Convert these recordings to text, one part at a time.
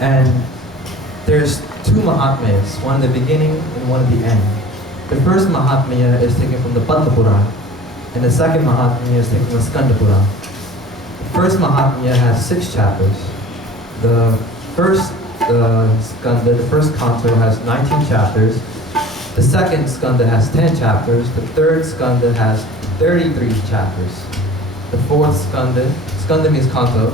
And there's two Mahatmyas, one at the beginning and one at the end. The first Mahatmya is taken from the Padma Purana, and the second Mahatmya is taken from the Skanda Purana. The first Mahatmya has 6 chapters. The first Skanda, the first canto has 19 chapters. The second Skanda has 10 chapters. The third Skanda has 33 chapters. The fourth Skanda means canto.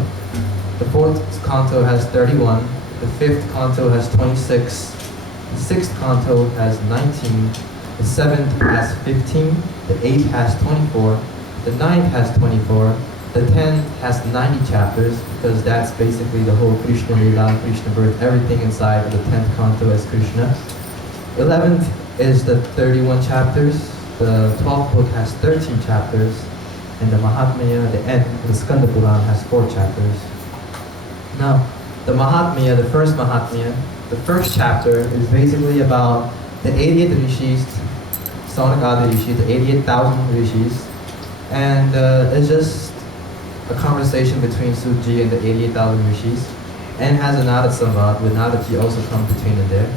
The fourth canto has 31. The fifth canto has 26. The sixth canto has 19. The seventh has 15. The eighth has 24. The ninth has 24. The 10th has 90 chapters, because that's basically the whole Krishna Lila, Krishna birth, everything inside of the 10th canto is Krishna. 11th is the 31 chapters. The 12th book has 13 chapters. And the Mahatmya, the end, the Skanda Purana has 4 chapters. Now, the Mahatmya, the first Mahatmya, the first chapter is basically about the 88 rishis, Saunakadi rishis, the 88,000 rishis. And it's just a conversation between Suji and the 88,000 rishis, and has a Narad Samvad, with Naradji also come between it there.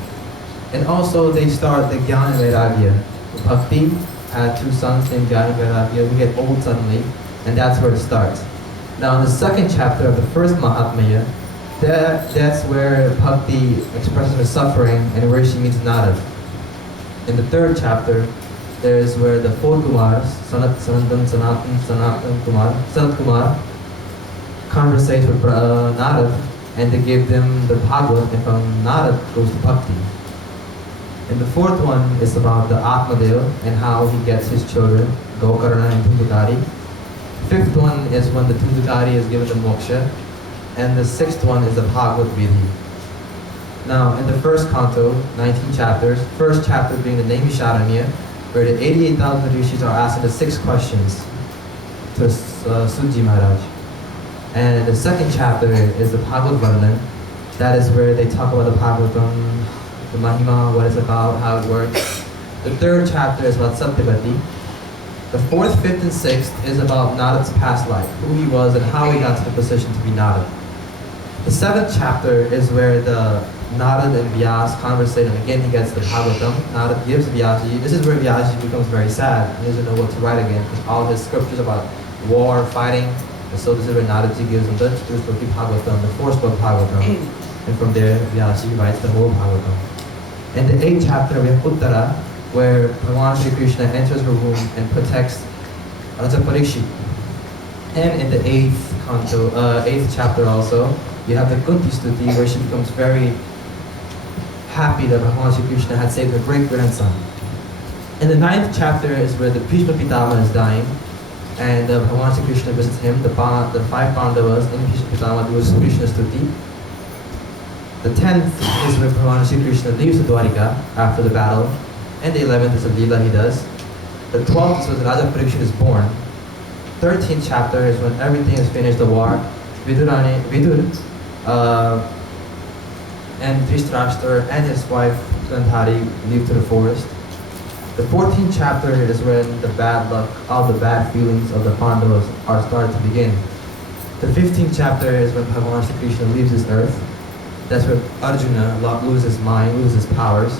And also they start the Jnana and Vairagya. Bhakti had 2 sons named Jnana and Vairagya. We get old suddenly, and that's where it starts. Now in the second chapter of the first Mahatmya, that's where Bhakti expresses her suffering and where she meets Narad. In the third chapter, there's where the 4 Kumars, Sanatan Kumar, Sanat Kumar, conversate with Narad, and they give them the Bhagwat, and from Narad goes to Bhakti. And the fourth one is about the Atmadeva and how he gets his children, Gokarna and Tundukari. Fifth one is when the Tundukari is given the moksha. And the sixth one is the Bhagavad Vidhi. Now, in the first canto, 19 chapters, first chapter being the Naimisharanya, where the 88,000 rishis are asking the 6 questions to Suji Maharaj. And the second chapter is the Bhagavad Varnan. That is where they talk about the Bhagavatam, the Mahima, what it's about, how it works. The third chapter is about Satyavati. The 4th, 5th, and 6th is about Narad's past life, who he was and how he got to the position to be Narad. The 7th chapter is where the Narad and Vyas conversate, and again he gets the Bhagavatam. Narad gives Vyasaji. This is where Vyasaji becomes very sad. He doesn't know what to write again, because all his scriptures about war, fighting, and so this is where Naradji gives him the Chaturshloki Bhagavatam, the 4th book Bhagavatam. And from there, Vyasaji writes the whole Bhagavatam. In the 8th chapter, we have Uttara, where Bhagavan Shri Krishna enters her womb and protects Raja Parikshit. And in the 8th canto, 8th chapter also, you have the Kunti Stuti, where she becomes very happy that Bhagavan Shri Krishna had saved her great-grandson. In the 9th chapter is where the Bhishma Pitama is dying, and Bhagavan Shri Krishna visits him. The 5 Pandavas in Bhishma Pitama do a Krishna Stuti. The 10th is where Bhagavan Shri Krishna leaves the Dwarika after the battle. And the 11th is a Leela he does. The 12th is when Raja Parikshit is born. 13th chapter is when everything is finished, the war. Vidur and Dhritarashtra and his wife Gandhari leave to the forest. The 14th chapter is when the bad luck, all the bad feelings of the Pandavas are started to begin. The 15th chapter is when Bhagavan Shri Krishna leaves this earth. That's where Arjuna loses his mind, loses his powers.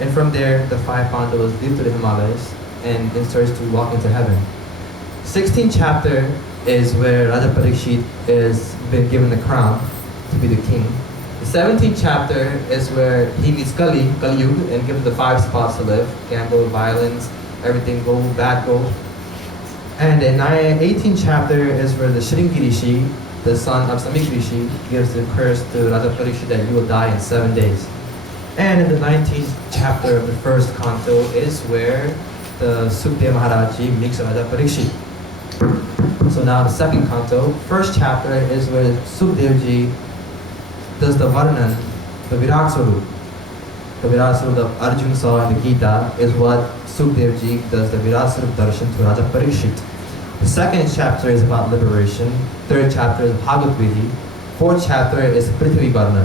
And from there, the 5 Pandavas leave to the Himalayas and starts to walk into heaven. 16th chapter is where Raja Parikshit is been given the crown to be the king. The 17th chapter is where he meets Kali Yuga, and given the 5 spots to live: gamble, violence, everything gold, bad gold. And the 18th chapter is where the Shringi Rishi, the son of Samik Rishi, gives the curse to Raja Parikshit that you will die in 7 days. And in the 19th chapter of the first canto is where the Sukdev Maharaji meets Raja Parikshit. So now the second canto, first chapter is where Sukdevji does the Varnan, the Virat Swarup. The Virat Swarup that Arjuna saw in the Gita is what Sukdevji does the Virat Swarup darshan to Raja Parikshit. The second chapter is about liberation. Third chapter is Bhagavad Vidhi. Fourth chapter is Prithvi Varna,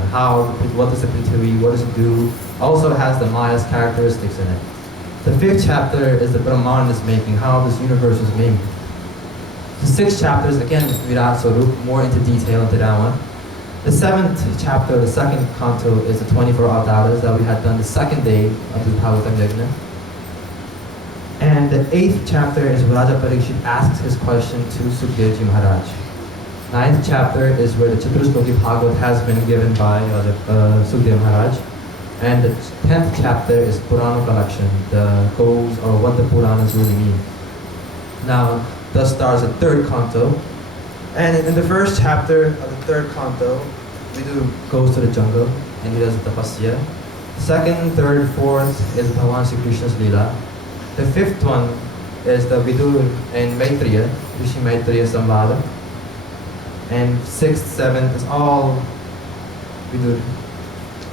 what is the Prithvi, what does it do, also has the Maya's characteristics in it. The 5th chapter is the Brahman is making, how this universe is made. The 6th chapter is again Virat Swarup, more into detail into that one. The 7th chapter, the 2nd canto, is the 24 avtaras that we had done the 2nd day of the Bhagavatam Yajna. And the 8th chapter is where Raja Parikshit asks his question to Sukadevji Maharaj. 9th chapter is where the Chaturshloki Bhagavat has been given by Sukadeva Maharaj. And the 10th chapter is Purana collection, the goals or what the Puranas really mean. Now, thus starts the 3rd canto. And in the 1st chapter of the 3rd canto, Vidu goes to the jungle and he does the tapasya. 2nd, 3rd, 4th is Bhagavan Sri Krishna's Leela. The 5th one is the Vidu and Maitreya, Rishi Maitreya Samvada. And 6th, 7th is all Vidu.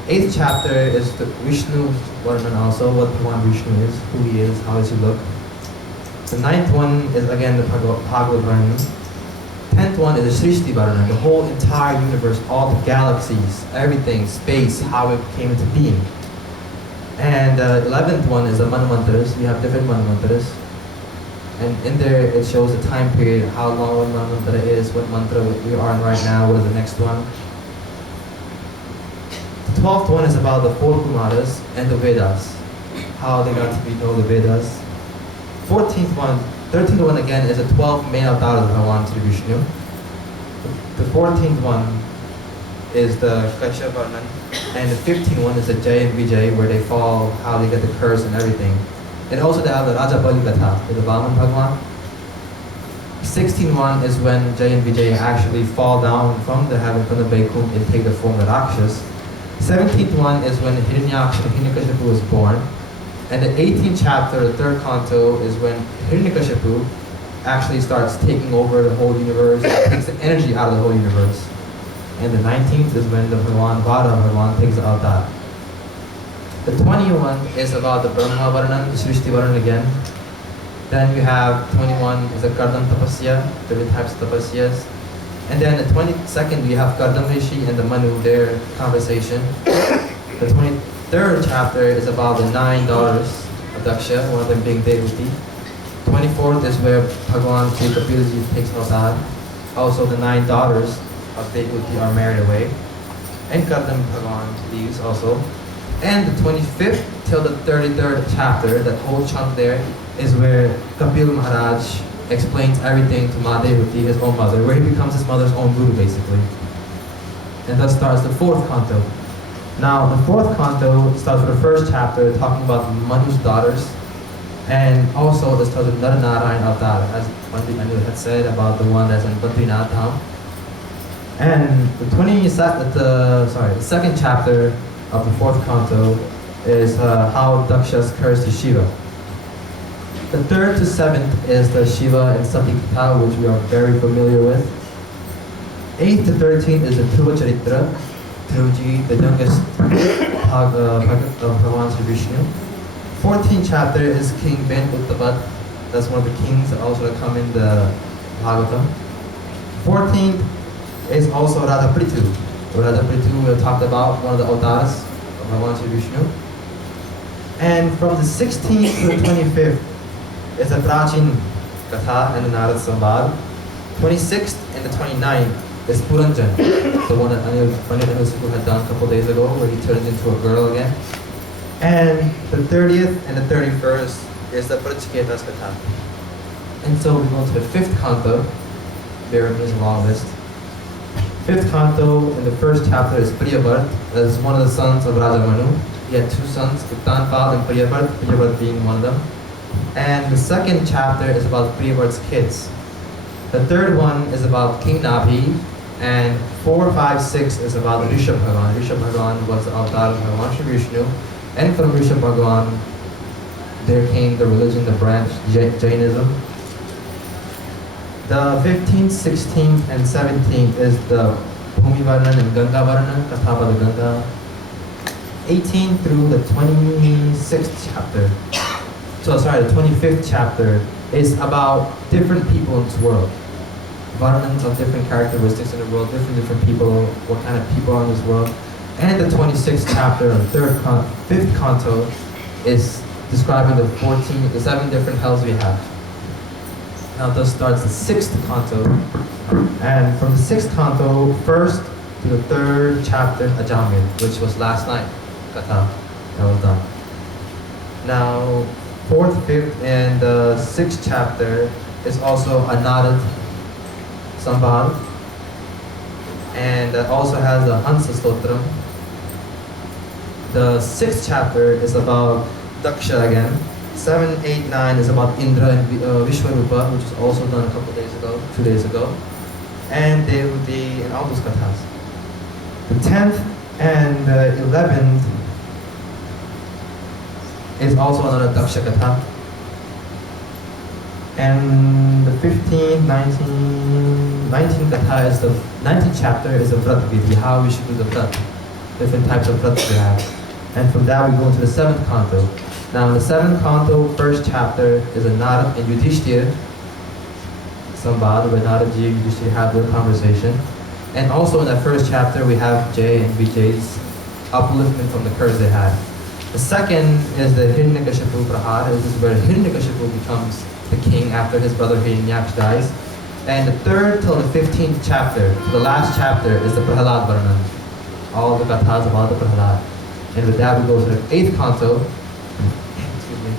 8th chapter is the Vishnu Varnan also, what Bhagavan Vishnu is, who he is, how does he look. The 9th one is again the Bhagavad Varnan. 10th one is the Srishti Varnan, the whole entire universe, all the galaxies, everything, space, how it came into being. And the 11th one is the Manvantras. We have different Manvantras. And in there it shows the time period, how long one Manvantara is, what mantra we are in right now, what is the next one. The 12th one is about the 4 Kumaras and the Vedas, how they got to know the Vedas. 13th one again is the 12 main avatars of Bhagavan Sri Vishnu. The 14th one is the Kacha Varnan, and the 15th one is the Jay and Vijay, where they fall, how they get the curse and everything. And also they have the Raja Bali Katha, with the Vaman Bhagwan. 16th one is when Jay and Vijay actually fall down from the heaven, from the Vaikunth, and take the form of Rakshas. 17th one is when Hiranyakashipu was born. And the 18th chapter, the 3rd canto, is when Hiranyakashipu actually starts taking over the whole universe, takes the energy out of the whole universe. And the 19th is when the Bhagavan Bhagavan takes the avatar. The 21 is about the Brahma Varnan, the Srishti Varnan again. Then you have 21 is the Kardam Tapasya, different types of tapasyas. And then the 22nd, you have Kardam Rishi and the Manu, their conversation. The 23rd chapter is about the 9 daughters of Daksha, one of them being Devuti. 24th is where Bhagavan Sri Kapilji takes avatar. Also the 9 daughters of Devuti are married away. And Kardam Bhagavan leaves also. And the 25th till the 33rd chapter, that whole chunk there, is where Kapil Maharaj explains everything to Mahadevuti, his own mother, where he becomes his mother's own guru basically. And thus starts the 4th canto. Now the 4th canto starts with the 1st chapter talking about Manu's daughters, and also this starts with Naranarayan Avatar, as Pandit Anu had said about the one that's in Badrinath Dham. And the 2nd chapter of the 4th canto is how Daksha's cursed to Shiva. The 3rd to 7th is the Shiva and Sati Katha, which we are very familiar with. 8th to 13th is the Dhruva Charitra, Dhruji, the youngest of Bhagavan Sri Vishnu. 14th chapter is King Ben Uttapat, that's one of the kings that also come in the Bhagavatam. 14th is also Radha Prithu. Radha Prithu we talked about, one of the avatars of Bhagavan Sri Vishnu. And from the 16th to the 25th is the Prachin Katha and the Narad Sambad. 26th and the 29th is Puranjan, the one that Pandit Anu had done a couple days ago, where he turns into a girl again. And the 30th and the 31st is the Prachiketa's Katha. And so we go to the 5th canto. There is a long list. 5th canto in the 1st chapter is Priyavart, as one of the sons of Raja Manu. He had 2 sons, Uttanpal and Priyavart being one of them. And the 2nd chapter is about Priyavart's kids. The 3rd one is about King Nabhi, and 4, 5, 6 is about Rishabh Bhagavan. Rishabh Bhagavan was the avatar of Bhagavan Sri Vishnu, and from Rishabh Bhagavan there came the religion, the branch, Jainism. The 15th, 16th, and 17th is the Bhumi Varnan and Ganga Varnan, Kathapa the Ganga. 18 through the 26th chapter, the 25th chapter is about different people in this world. Varnans of different characteristics in the world, different people, what kind of people are in this world. And the 26th chapter, the 5th canto, is describing the 7 different hells we have. Now thus starts the 6th canto. And from the 6th canto, 1st to to the 3rd chapter, Ajamil, which was last night, katha, that was done. Now, 4th, 5th, and the 6th chapter is also a Narad Sambal, and also has a Hansa Stotram. The 6th chapter is about Daksha again. 7, 8, 9 is about Indra and Vishwarupa, which was also done a couple days ago, 2 days ago. And Devati and all those kathas. The 10th and 11th is also another Daksha katha. And the 15th, 19th katha is the 19th chapter is the Vrat Vidhi, how we should do the Vrat. Different types of Vrats we have. And from that we go into the 7th canto. Now in the 7th canto, 1st chapter is a Narad and Yudhishthir Sambad, where Naradji and Yudhishthir have their conversation. And also in that 1st chapter we have Jay and Vijay's upliftment from the curse they had. The 2nd is the Hiranyakashipu Prahar. This is where Hiranyakashipu becomes the king after his brother Hiranyaksh dies. And the 3rd till the 15th chapter, the last chapter, is the Prahalad Varnan. All the kathas about the Prahalad. And with that we go to the 8th canto. Excuse me.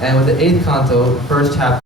And with the 8th canto, the 1st chapter